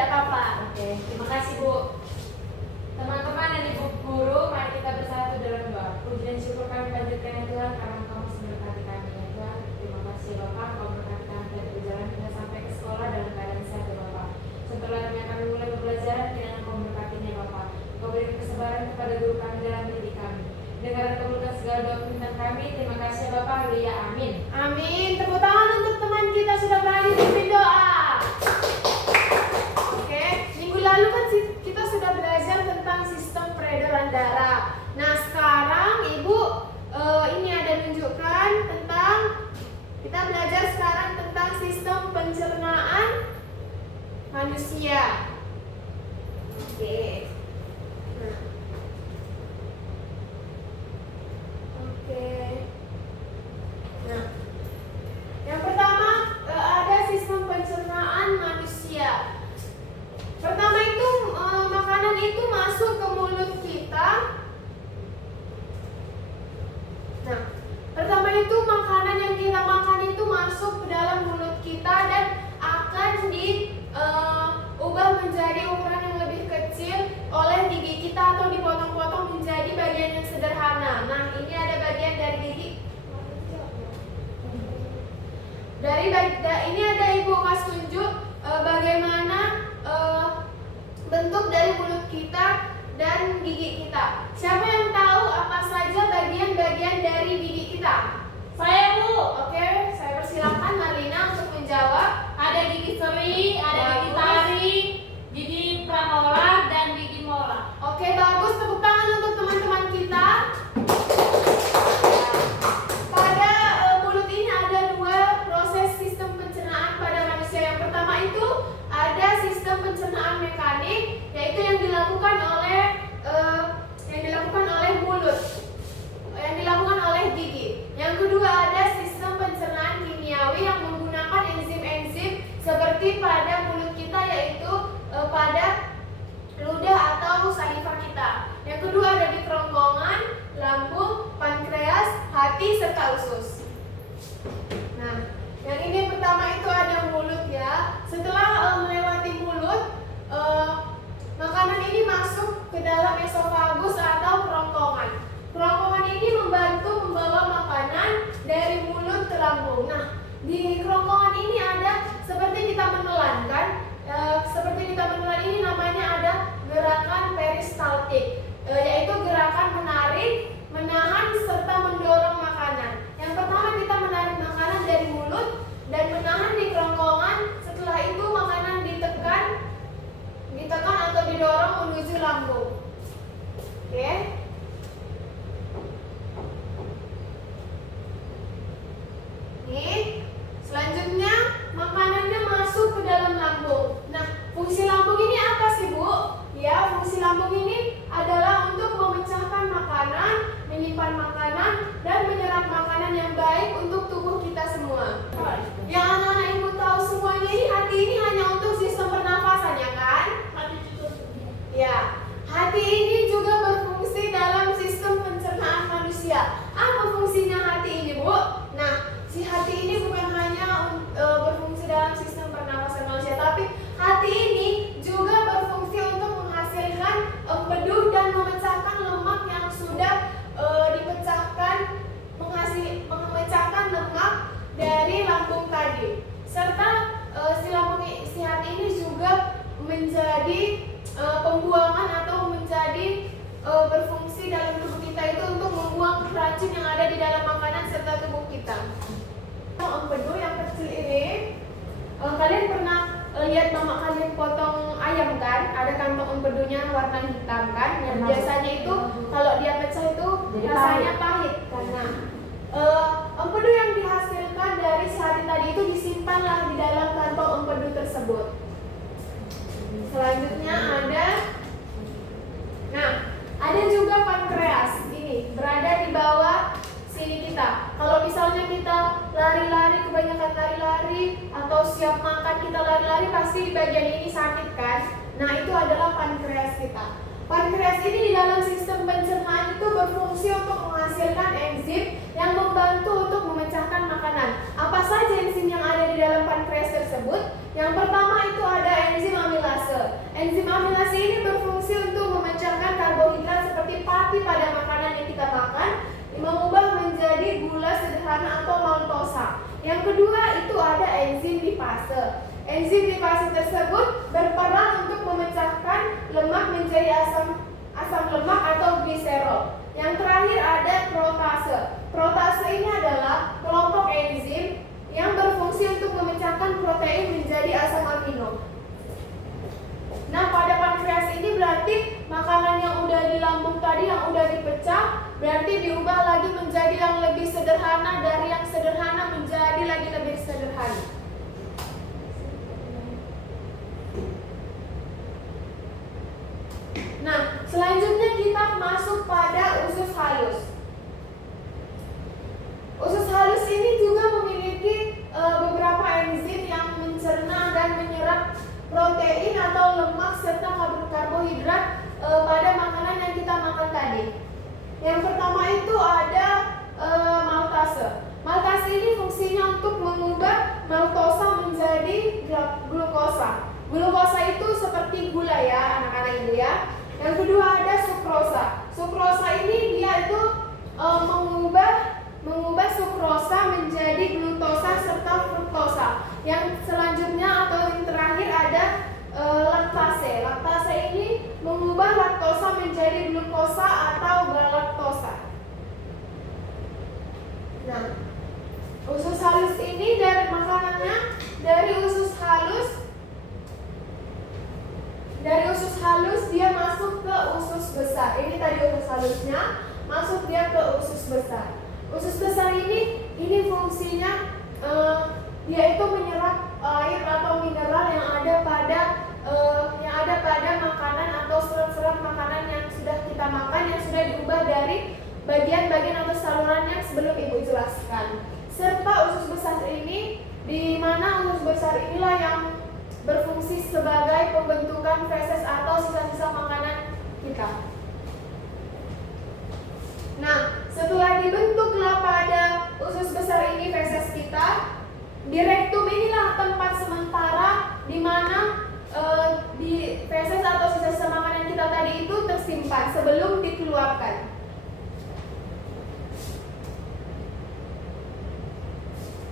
tidak apa-apa. Oke, terima kasih Bu. Teman-teman dan Ibu Guru, mari kita bersatu dalam doa. Puji dan syukur kami panjatkan ya Tuhan, karena Engkau masih memberkati kami ya Tuhan. Terima kasih Bapak, Engkau memberkati kami dari perjalanan hingga sampai ke sekolah dalam keadaan sehat ya Bapak. Setelahnya kami mulai pembelajaran, kiranya Engkau memberkatinya Bapak. Engkau berikan kesabaran kepada guru kami dalam mendidik kami. Dengar dan kabulkan segala doa permintaan kami. Terima kasih ya Bapak. Haleluya. Amin. Amin. Tepuk tangan untuk teman kita sudah berani pimpin doa. Oke, minggu lalu kan kita sudah belajar tentang sistem peredaran darah. Nah sekarang Ibu ini ada menunjukkan tentang, kita belajar sekarang tentang sistem pencernaan manusia. Oke. Nah. Oke. Nah, yang pertama ada sistem pencernaan manusia. Pertama itu makanan itu masuk ke mulut kita. Nah, pertama itu makanan yang kita makan itu masuk ke dalam mulut kita dan akan diubah menjadi ukuran yang lebih kecil oleh gigi kita atau dipotong-potong menjadi bagian yang sederhana. Nah, ini ada bagian dari gigi. Ini ada Ibu kasih tunjuk bagaimana bentuk dari mulut kita dan gigi kita. Siapa yang tahu apa saja bagian-bagian dari gigi kita? Saya Bu. Oke, saya persilakan Marlina untuk menjawab. Ada gigi seri, ada gigi taring, gigi pramolar dan gigi molar. Oke, bagus. Tepuk tangan untuk teman-teman kita. Pada mulut ini ada dua proses sistem pencernaan pada manusia. Yang pertama itu ada sistem pencernaan mekanik, yaitu yang dilakukan oleh mulut, yang dilakukan oleh gigi. Yang kedua ada sistem pencernaan kimiawi yang menggunakan enzim-enzim seperti pada mulut kita, yaitu pada ludah atau saliva kita. Yang kedua ada di kerongkongan, lambung, pankreas, hati, serta usus. Nah, yang ini pertama itu ada mulut ya. Setelah melewati mulut, makanan ini masuk ke dalam esofagus atau kerongkongan. Kerongkongan ini membantu membawa makanan dari mulut ke lambung. Nah, di kerongkongan ini ada seperti kita menelan kan? Seperti kita menelan ini namanya ada gerakan peristaltik, yaitu gerakan menarik, menahan, serta mendorong makanan. Yang pertama kita menarik makanan dari mulut dan menahan di kerongkongan. Setelah itu makanan ditekan atau didorong menuju lambung. Oke. Nih, selanjutnya makanannya masuk ke dalam lambung. Nah, fungsi lambung ini apa sih Bu? Ya, fungsi lambung ini adalah untuk memecahkan makanan, menyimpan makanan, dan menyerap makanan yang baik untuk tubuh kita semua. Yang anak-anak Ibu tahu semuanya ini, hati ini hanya untuk sistem pernafasan ya kan? Ya, hati ini juga berfungsi dalam sistem pencernaan manusia. Apa fungsinya hati ini Bu? Nah, si hati ini bukan hanya berfungsi dalam sistem pernafasan manusia, tapi hati ini juga berfungsi untuk menghasilkan empedu dan memecahkan lemak yang sudah dipecahkan, memecahkan lemak dari lambung tadi. Serta si hati ini juga menjadi pembuangan atau menjadi berfungsi dalam tubuh kita itu untuk membuang racun yang ada di dalam makanan serta tubuh kita. Empedu yang kecil ini, kalian pernah lihat mama kalian potong ayam kan? Ada kantong empedunya warna hitam kan? Yang biasanya itu kalau dia pecah itu rasanya pahit karena empedu yang dihasilkan dari si hati tadi itu disimpanlah di dalam kantong empedu tersebut. Selanjutnya ada juga pankreas. Ini berada di bawah sini kita. Kalau misalnya kita lari-lari, kebanyakan lari-lari atau siap makan kita lari-lari, pasti di bagian ini sakit kan? Nah, itu adalah pankreas kita. Pankreas ini di dalam sistem pencernaan itu berfungsi untuk menghasilkan enzim yang membantu untuk memecahkan makanan. Apa saja enzim yang ada di dalam pankreas tersebut? Yang pertama itu ada enzim amilase. Enzim amilase ini berfungsi untuk memecahkan karbohidrat seperti pati pada makanan yang kita makan, mengubah menjadi gula sederhana atau maltosa. Yang kedua itu ada enzim lipase. Enzim lipase tersebut berperan untuk memecahkan lemak menjadi asam lemak atau gliserol. Yang terakhir ada protase. Protase ini adalah kelompok enzim yang berfungsi untuk memecahkan protein menjadi asam amino. Nah, pada pankreas ini berarti makanan yang udah di lambung tadi yang udah dipecah berarti diubah lagi menjadi yang lebih sederhana, dari yang sederhana menjadi lagi lebih sederhana. Nah, selanjutnya kita masuk pada usus halus. Usus halus ini juga memiliki beberapa enzim yang mencerna dan menyerap protein atau lemak serta karbohidrat pada makanan yang kita makan tadi. Yang pertama itu ada maltase. Maltase ini fungsinya untuk mengubah maltosa menjadi glukosa. Glukosa itu seperti gula ya anak-anak ibu ya. Yang kedua ada sukrosa. Sukrosa ini dia itu mengubah sukrosa menjadi glutosa serta fruktosa. Yang selanjutnya atau yang terakhir ada laktase. Laktase ini mengubah laktosa menjadi glukosa atau galaktosa. Nah, usus halus ini dari makanannya dari usus halus dia masuk ke usus besar. Ini tadi usus halusnya, masuk dia ke usus besar. Usus besar ini fungsinya dia itu menyerap air atau mineral yang ada pada makanan atau serat-serat makanan yang sudah kita makan yang sudah diubah dari bagian-bagian atau saluran yang sebelum ibu jelaskan. Serta usus besar ini, di mana usus besar inilah yang berfungsi sebagai pembentukan feses atau sisa-sisa makanan kita. Nah, setelah dibentuklah pada usus besar ini feses kita, di rektum inilah tempat sementara di mana di feses atau sisa-sisa makanan kita tadi itu tersimpan sebelum dikeluarkan.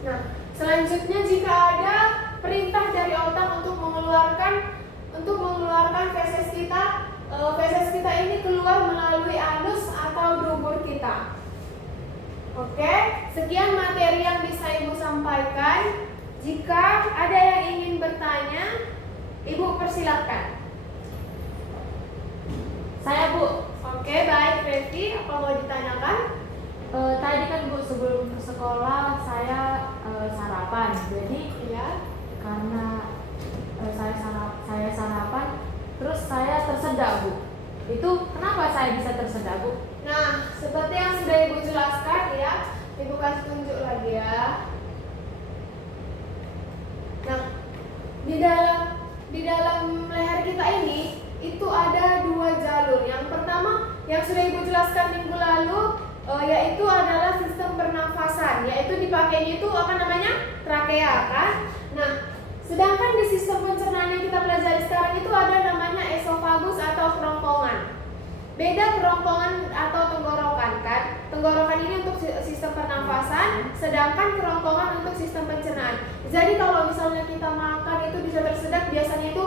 Nah, selanjutnya jika ada perintah dari otak untuk mengeluarkan feses kita ini keluar melalui anus atau dubur kita. Oke, sekian materi yang bisa ibu sampaikan. Jika ada yang ingin bertanya, ibu persilakan. Saya Bu. Oke, baik Revi, apa mau ditanyakan? Tadi kan Bu sebelum ke sekolah saya sarapan. Jadi Ya. karena saya sarapan, terus saya tersedak Bu. Itu kenapa saya bisa tersedak Bu? Nah, seperti yang sudah ibu jelaskan ya, ibu kasih tunjuk lagi ya. Nah, di dalam leher kita ini itu ada dua jalur. Yang pertama yang sudah ibu jelaskan minggu lalu yaitu adalah sistem pernafasan, yaitu dipakainya itu apa namanya? Trakea kan? Nah, sedangkan di sistem pencernaan yang kita pelajari sekarang itu ada namanya esofagus atau kerongkongan. Beda kerongkongan atau tenggorokan kan? Tenggorokan ini untuk sistem pernafasan, sedangkan kerongkongan untuk sistem pencernaan. Jadi kalau misalnya kita makan itu bisa tersedak, biasanya itu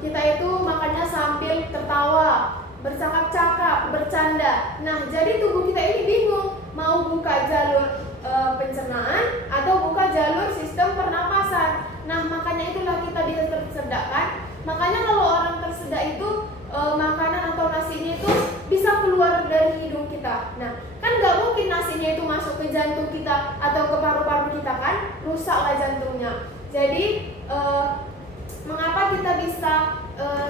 kita itu makannya sambil tertawa, bercakap-cakap, bercanda. Nah, jadi tubuh kita ini bingung mau buka jalur pencernaan atau buka jalur sistem pernapasan. Nah, makanya itulah kita bisa tersedak kan? Makanya kalau orang tersedak itu makanan atau nasinya itu bisa keluar dari hidung kita. Nah, kan nggak mungkin nasinya itu masuk ke jantung kita atau ke paru-paru kita kan? Rusaklah jantungnya. Jadi mengapa kita bisa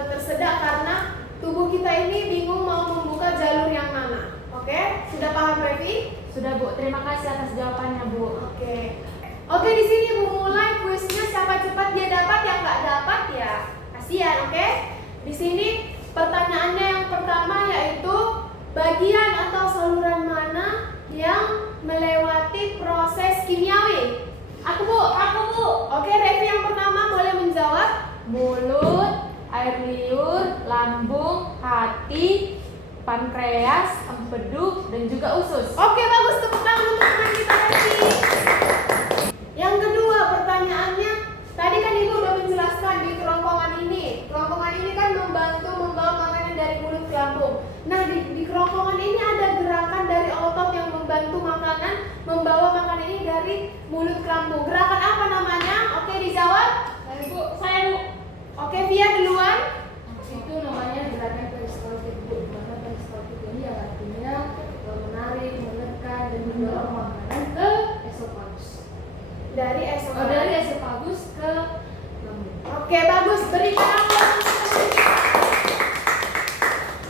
tersedak? Karena tubuh kita ini bingung mau membuka jalur yang mana. Oke, sudah paham Revi? Sudah Bu, terima kasih atas jawabannya Bu. Oke, di sini ibu mulai kuisnya, siapa cepat dia dapat, yang nggak dapat ya kasihan. Oke, di sini pertanyaannya yang pertama yaitu bagian atau saluran mana yang melewati proses kimiawi? Aku Bu. Oke, Revi yang pertama boleh menjawab. Mulut, air liur, hati, pankreas, empedu, dan juga usus. Oke, bagus, tepuk tangan untuk teman kita Hesti. Yang kedua pertanyaannya, tadi kan Ibu udah menjelaskan di kerongkongan ini. Kerongkongan ini kan membantu membawa makanan dari mulut ke lambung. Nah, di kerongkongan ini ada gerakan dari otot yang membantu makanan membawa makanan ini dari mulut ke lambung. Gerakan apa namanya? Oke, dijawab. Bu, saya Bu. Oke, Via duluan. Itu namanya gerakan peristaltik, Bu. Mana peristaltik ini yang artinya menarik, menekan, dan mendorong makanan ke esofagus. Dari esofagus. Dari esofagus ke lambung. Oke, bagus. Berikan aplaus.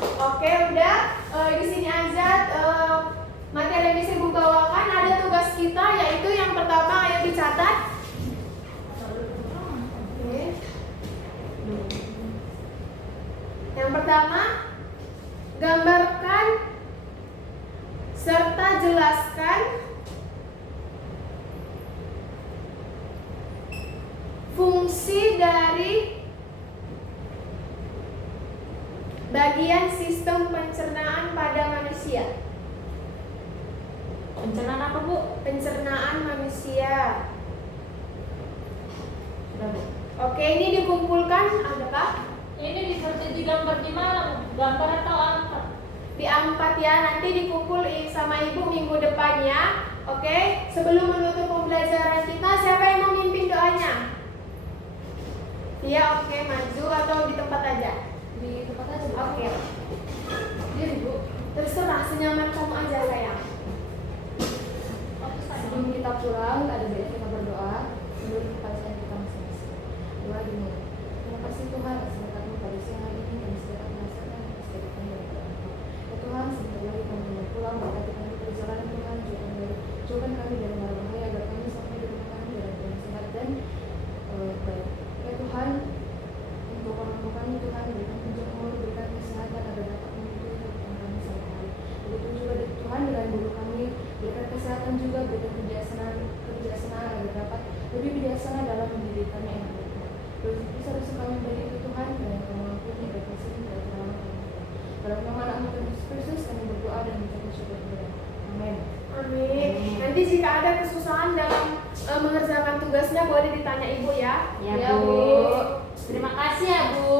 Oke, udah. Di sini aja materi yang bisa Ibu bawakan. Ada tugas kita, yaitu yang pertama, ayo dicatat. Oke. Yang pertama, gambarkan serta jelaskan fungsi dari bagian sistem pencernaan pada manusia. Pencernaan apa, Bu? Pencernaan manusia. Sudah, Bu. Oke, ini dikumpulkan ada Pak? Ini seperti digambar di mana? Gambar atau angka? Di A4 ya, nanti dikumpul sama Ibu minggu depannya. Oke, sebelum menutup pembelajaran kita, siapa yang mau mimpin doanya? Iya, oke, maju atau di tempat aja? Di tempat aja, Bu. Oke. Diri, Bu. Terserah, senyaman kamu aja sayang. Sebelum kita pulang, ada baiknya kita berdoa menurut kepercayaan kita masing-masing. Doa dimulai. Terima kasih Tuhan atas berkat-Mu pada siang hari ini dan segala merasakan dan segala kami dari Tuhan. Ya Tuhan, sebentar lagi kami mau pulang, berkati kami perjalanan Tuhan, jauhkan kami dari mara bahaya agar kami sampai di rumah kami dalam keadaan sehat dan baik. Ya Tuhan, untuk orang-orang kami Tuhan, berikan panjang umur, berikan kesehatan agar dapat mengikuti kehidupan kami sehari-hari. Begitu juga Tuhan dengan guru kami, berikan kesehatan juga, berikan kebijaksanaan agar dapat lebih bijaksana dalam mendidikannya yang baik. Dosa-dosa kami bagi itu Tuhan, dan kami ampuni dan kasih dan terlalu kami. Dalam nama Anakmu Yesus Kristus kami berdoa dan mengucap syukur kepada Amin. Amin. Nanti jika ada kesusahan dalam mengerjakan tugasnya boleh ditanya Ibu ya. Ya, Ya, Bu. Bu. Terima kasih ya Bu.